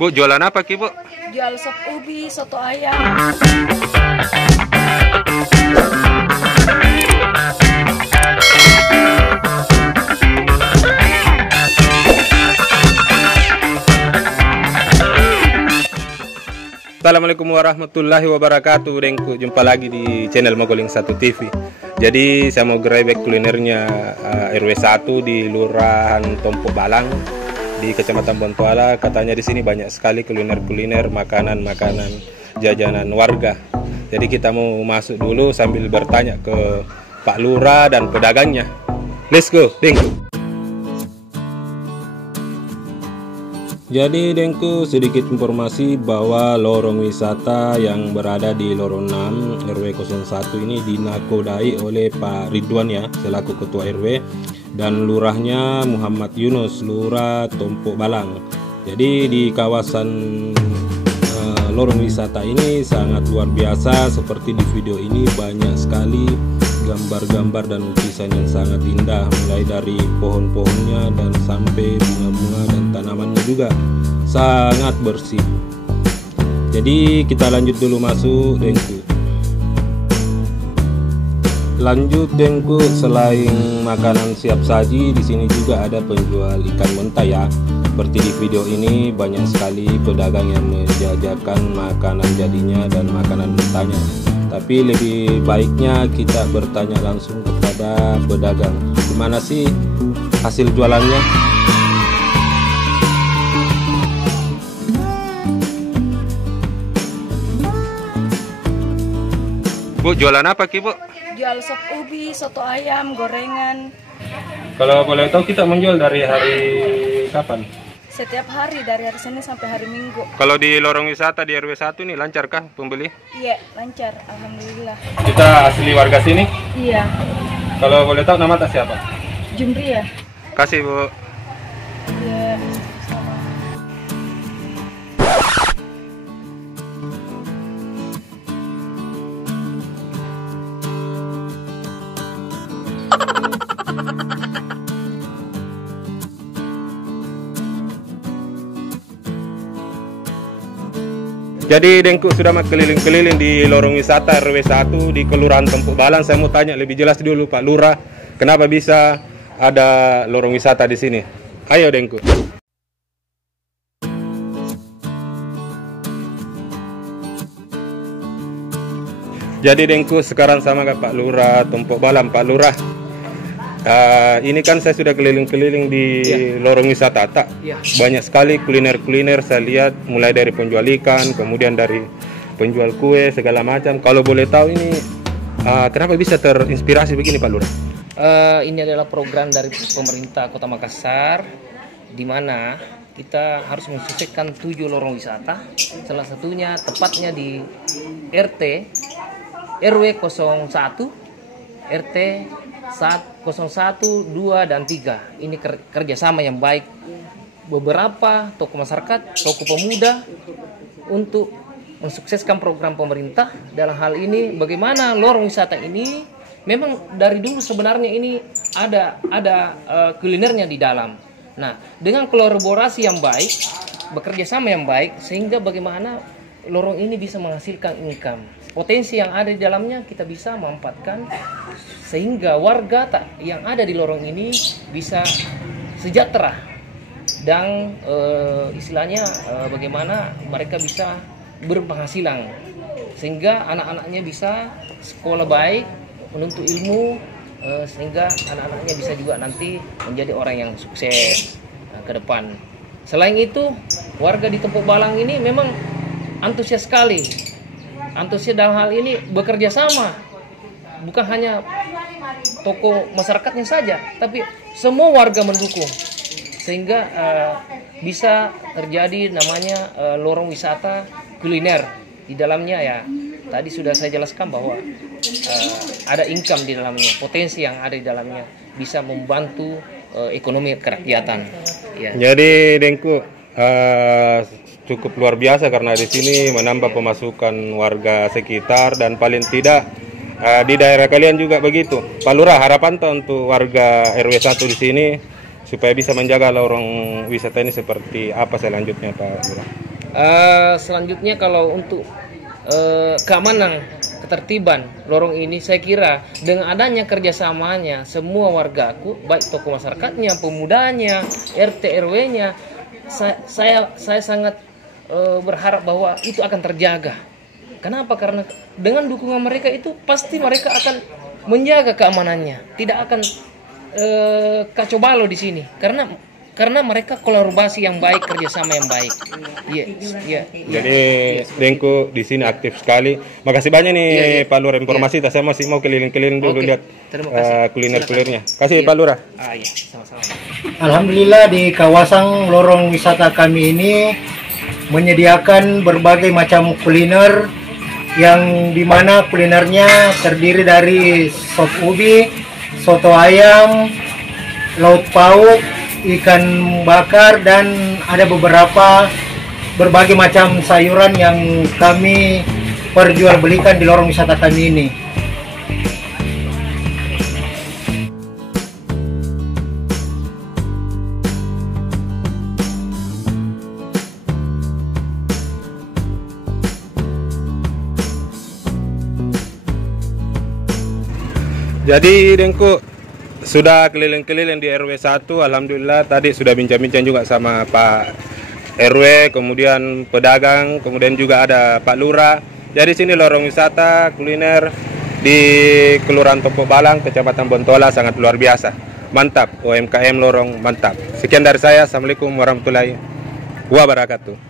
Bu, jualan apa Ki, Bu? Jual sop ubi, soto ayam. Assalamualaikum warahmatullahi wabarakatuh, Dengku. Jumpa lagi di channel Mogoling 1 TV. Jadi saya mau grabek kulinernya RW 1 di Lurahan Tompo Balang di Kecamatan Bontoala. Katanya di sini banyak sekali kuliner-kuliner, makanan-makanan jajanan warga. Jadi kita mau masuk dulu sambil bertanya ke Pak Lurah dan pedagangnya. Let's go, Dengku. Jadi Dengku, sedikit informasi bahwa lorong wisata yang berada di lorong 6 RW 01 ini dinakodai oleh Pak Ridwan ya, selaku ketua RW, dan lurahnya Muhammad Yunus, Lurah Tompo Balang. Jadi di kawasan lorong wisata ini sangat luar biasa. Seperti di video ini banyak sekali gambar-gambar dan lukisan yang sangat indah, mulai dari pohon-pohonnya dan sampai bunga-bunga dan tanamannya juga sangat bersih. Jadi kita lanjut dulu masuk, Dengku. Lanjut, Dengku, selain makanan siap saji, di sini juga ada penjual ikan mentah ya. Seperti di video ini banyak sekali pedagang yang menjajakan makanan jadinya dan makanan mentahnya. Tapi lebih baiknya kita bertanya langsung kepada pedagang, gimana sih hasil jualannya. Bu, jualan apa Ki, Bu? Jual sop ubi, soto ayam, gorengan. Kalau boleh tahu kita menjual dari hari kapan? Setiap hari dari hari Senin sampai hari Minggu. Kalau di lorong wisata di RW 1 ini lancar kah pembeli? Iya, lancar, alhamdulillah. Kita asli warga sini? Iya. Kalau boleh tahu nama tak siapa? Jumri ya? Kasih, Bu. Iya, sama. Jadi Dengku sudah keliling-keliling di lorong wisata RW 1 di Kelurahan Tompo Balang. Saya mau tanya lebih jelas dulu Pak Lurah, kenapa bisa ada lorong wisata di sini? Ayo Dengku. Jadi Dengku sekarang sama Pak Lurah Tompo Balang. Pak Lurah, ini kan saya sudah keliling-keliling di lorong wisata tak? Banyak sekali kuliner-kuliner saya lihat, mulai dari penjual ikan, kemudian dari penjual kue segala macam. Kalau boleh tahu ini kenapa bisa terinspirasi begini Pak Lurah? Ini adalah program dari pemerintah Kota Makassar, di mana kita harus mensukseskan 7 lorong wisata. Salah satunya tepatnya di RT RW 01, RT 01, 2, dan 3. Ini kerjasama yang baik beberapa tokoh masyarakat, tokoh pemuda untuk mensukseskan program pemerintah. Dalam hal ini bagaimana lorong wisata ini memang dari dulu sebenarnya ini ada kulinernya di dalam. Nah, dengan kolaborasi yang baik, bekerja sama yang baik, sehingga bagaimana lorong ini bisa menghasilkan income. Potensi yang ada di dalamnya kita bisa manfaatkan sehingga warga yang ada di lorong ini bisa sejahtera dan istilahnya bagaimana mereka bisa berpenghasilan sehingga anak-anaknya bisa sekolah baik, menuntut ilmu, sehingga anak-anaknya bisa juga nanti menjadi orang yang sukses ke depan. Selain itu, warga di Tompo Balang ini memang antusias sekali. Antusias dalam hal ini bekerja sama, bukan hanya tokoh masyarakatnya saja, tapi semua warga mendukung, sehingga bisa terjadi namanya lorong wisata kuliner. Di dalamnya ya, tadi sudah saya jelaskan bahwa ada income di dalamnya, potensi yang ada di dalamnya bisa membantu ekonomi kerakyatan. Ya. Jadi Dengku, cukup luar biasa karena di sini menambah pemasukan warga sekitar dan paling tidak di daerah kalian juga begitu. Pak Lurah, harapan untuk warga RW 1 di sini supaya bisa menjaga lorong wisata ini seperti apa selanjutnya Pak Lurah? Selanjutnya kalau untuk keamanan ketertiban lorong ini, saya kira dengan adanya kerjasamanya semua wargaku, baik tokoh masyarakatnya, pemudanya, RT RW-nya, saya sangat berharap bahwa itu akan terjaga. Kenapa? Karena dengan dukungan mereka itu pasti mereka akan menjaga keamanannya, tidak akan kacau balau di sini. Karena mereka kolaborasi yang baik, kerjasama yang baik. Iya. Jadi Dengku di sini aktif sekali. Makasih banyak nih Pak Lurah informasi. Saya masih mau keliling-keliling dulu lihat kuliner-kulinernya. Kasih Pak Lurah. Iya, sama-sama. Alhamdulillah di kawasan lorong wisata kami ini menyediakan berbagai macam kuliner yang dimana kulinernya terdiri dari sop ubi, soto ayam, laut pauk, ikan bakar, dan ada berbagai macam sayuran yang kami perjualbelikan di lorong wisata kami ini. Jadi Dengku sudah keliling-keliling di RW 1, alhamdulillah. Tadi sudah bincang-bincang juga sama Pak RW, kemudian pedagang, kemudian juga ada Pak Lurah. Jadi sini lorong wisata kuliner di Kelurahan Topo Balang, Kecamatan Bontola, sangat luar biasa. Mantap, UMKM lorong mantap. Sekian dari saya, assalamualaikum warahmatullahi wabarakatuh.